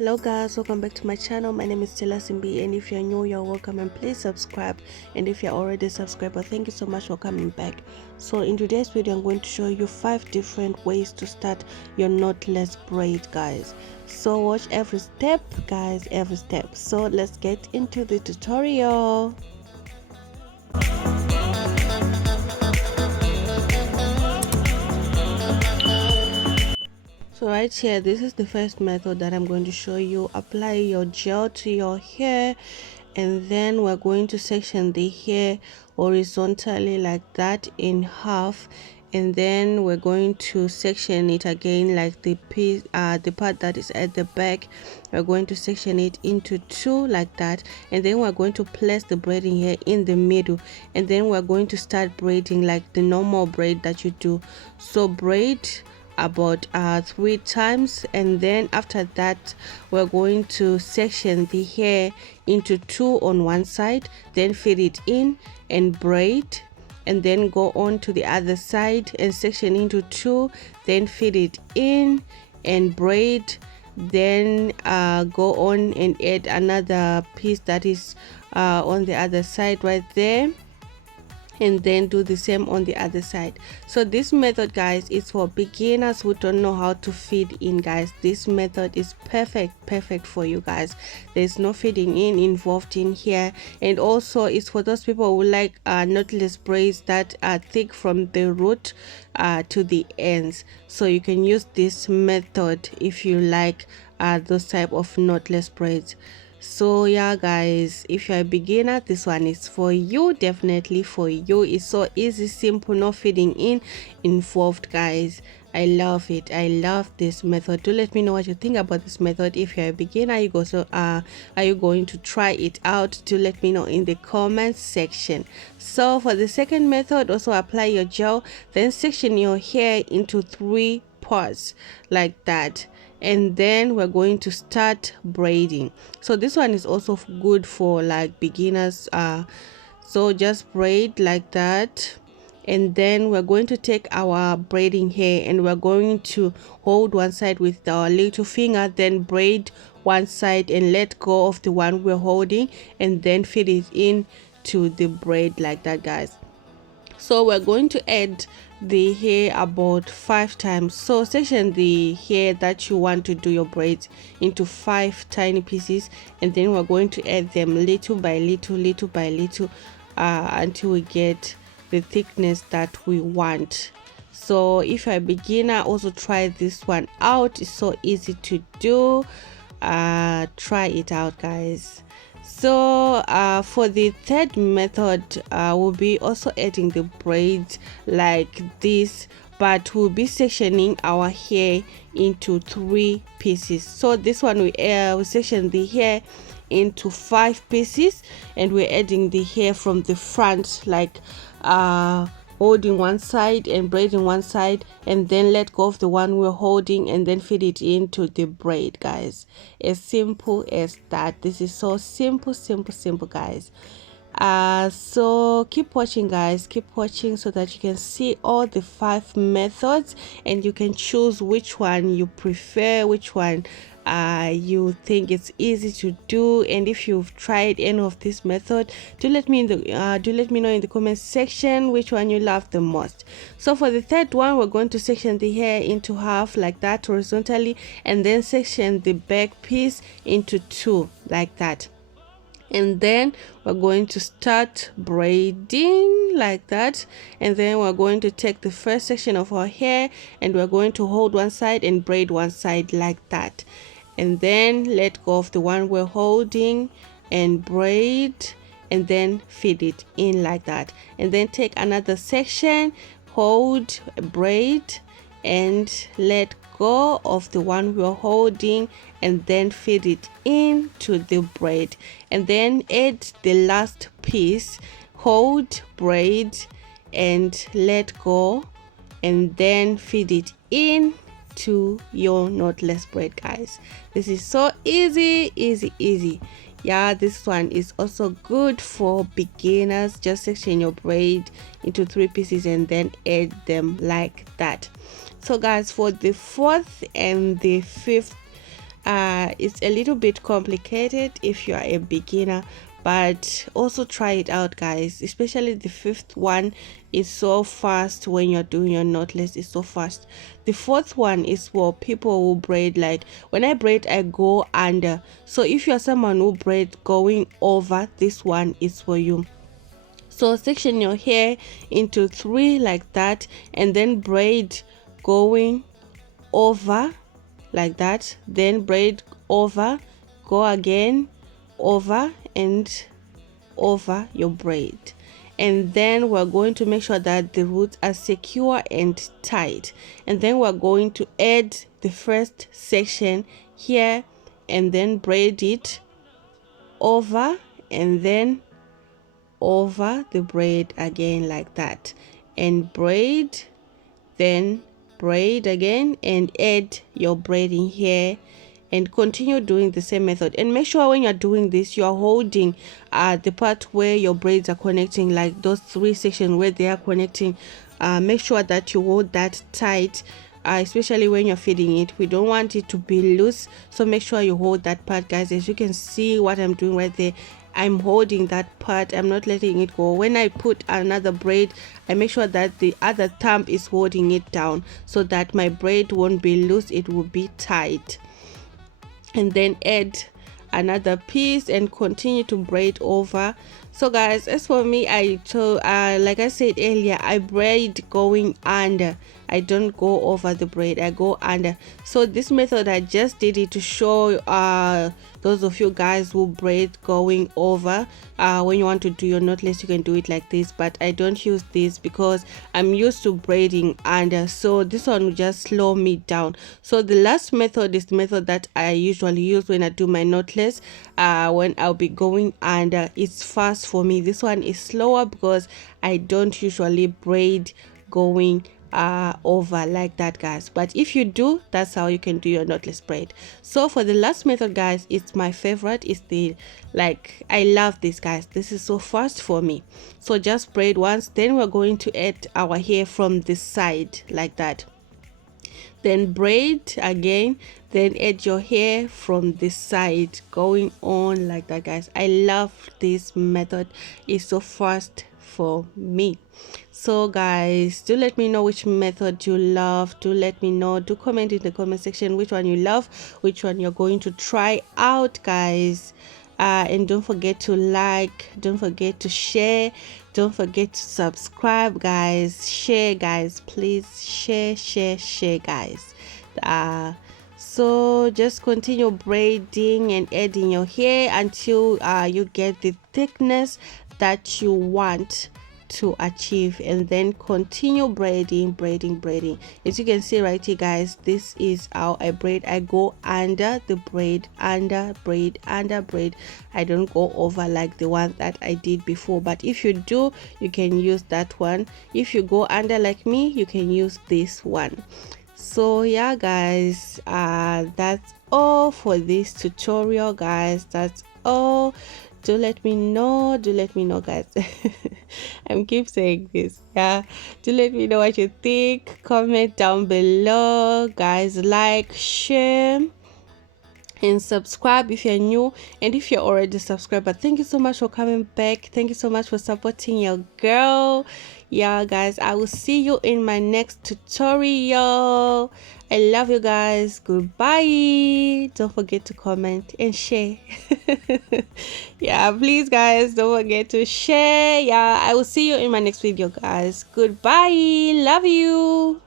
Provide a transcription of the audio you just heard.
Hello guys, welcome back to my channel. My name is Stella Simbi, and if you're new, you're welcome, and please subscribe. And if you're already a subscriber, thank you so much for coming back. So in today's video, I'm going to show you 5 different ways to start your knotless braid, guys. So watch every step, guys, every step. So let's get into the tutorial. So right here, this is the first method that I'm going to show you. Apply your gel to your hair, and then we're going to section the hair horizontally like that in half, and then we're going to section it again like the piece, the part that is at the back. We're going to section it into 2 like that, and then we're going to place the braiding hair in the middle, and then we're going to start braiding like the normal braid that you do. So braid about 3 times, and then after that we're going to section the hair into 2 on one side, then feed it in and braid, and then go on to the other side and section into 2, then feed it in and braid, then go on and add another piece that is on the other side right there, and then do the same on the other side. So this method, guys, is for beginners who don't know how to feed in, guys. This method is perfect for you guys. There's no feeding in involved in here, and also it's for those people who like knotless braids that are thick from the root to the ends. So you can use this method if you like those type of knotless braids. So yeah guys, if you're a beginner, this one is for you, definitely for you. It's so easy, simple, no feeding in involved, guys. I love it. I love this method. Do let me know what you think about this method. If you're a beginner, are you going to try it out? Do let me know in the comments section. So for the second method, also apply your gel, then section your hair into 3 parts like that, and then we're going to start braiding. So this one is also good for like beginners. So just braid like that, and then we're going to take our braiding hair and we're going to hold one side with our little finger, then braid one side and let go of the one we're holding, and then feed it in to the braid like that, guys. So we're going to add the hair about 5 times. So section the hair that you want to do your braids into 5 tiny pieces, and then we're going to add them little by little until we get the thickness that we want. So if you're a beginner, also try this one out. It's so easy to do. Try it out, guys. So for the third method, we'll be also adding the braids like this, but we'll be sectioning our hair into 3 pieces. So this one we section the hair into 5 pieces, and we're adding the hair from the front, like holding one side and braiding one side, and then let go of the one we're holding and then feed it into the braid, guys. As simple as that. This is so simple, guys. So keep watching, guys, keep watching so that you can see all the 5 methods, and you can choose which one you prefer, which one you think it's easy to do. And if you've tried any of this method, do let me know in the comments section which one you love the most. So for the third one, we're going to section the hair into half like that horizontally, and then section the back piece into 2 like that, and then we're going to start braiding like that. And then we're going to take the first section of our hair and we're going to hold one side and braid one side like that, and then let go of the one we're holding and braid, and then feed it in like that, and then take another section, hold, braid, and let go of the one we're holding, and then feed it into the braid, and then add the last piece, hold, braid, and let go, and then feed it in to your knotless braid, guys. This is so easy. Yeah, this one is also good for beginners. Just section your braid into 3 pieces and then add them like that. So guys, for the 4th and the 5th It's a little bit complicated if you are a beginner, but also try it out, guys. Especially the fifth one is so fast. When you're doing your knotless, it's so fast. The fourth one is for people who braid. Like when I braid, I go under. So if you're someone who braid going over, this one is for you. So section your hair into 3 like that, and then braid going over like that, then braid over, go again, over and over your braid. And then we're going to make sure that the roots are secure and tight, and then we're going to add the first section here, and then braid it over and then over the braid again like that, and braid, then braid again and add your braiding here, and continue doing the same method. And make sure when you're doing this, you're holding the part where your braids are connecting, like those 3 sections where they are connecting. Make sure that you hold that tight, especially when you're feeding it. We don't want it to be loose, so make sure you hold that part, guys. As you can see what I'm doing right there, I'm holding that part, I'm not letting it go. When I put another braid, I make sure that the other thumb is holding it down so that my braid won't be loose, it will be tight. And then add another piece and continue to braid over. So guys, as for me, like I said earlier, I braid going under. I don't go over the braid, I go under. So this method, I just did it to show those of you guys who braid going over. When you want to do your knotless, you can do it like this, but I don't use this because I'm used to braiding under, so this one will just slow me down. So the last method is the method that I usually use when I do my knotless, when I'll be going under. It's fast for me. This one is slower because I don't usually braid going over like that, guys. But if you do, that's how you can do your knotless braid. So for the last method, guys, it's my favorite. It's the, like, I love this, guys. This is so fast for me. So just braid once, then we're going to add our hair from the side like that, then braid again, then add your hair from the side, going on like that, guys. I love this method. It's so fast for me. So guys, do let me know which method you love. Do let me know, do comment in the comment section which one you love, which one you're going to try out, guys. And don't forget to like, don't forget to share, don't forget to subscribe, guys. Share, guys, please share, guys. So just continue braiding and adding your hair until you get the thickness that you want to achieve, and then continue braiding. As you can see right here, guys, this is how I braid. I go under the braid, under braid, under braid. I don't go over like the one that I did before, but if you do, you can use that one. If you go under like me, you can use this one. So yeah, guys, that's all for this tutorial, guys. That's all. Do let me know, guys. I'm keep saying this, yeah. Do let me know what you think. Comment down below, guys. Like, share, and subscribe if you're new, and if you're already subscribed. But thank you so much for coming back. Thank you so much for supporting your girl. Yeah, guys, I will see you in my next tutorial. I love you guys. Goodbye. Don't forget to comment and share. Yeah, please, guys, don't forget to share. Yeah, I will see you in my next video, guys. Goodbye. Love you.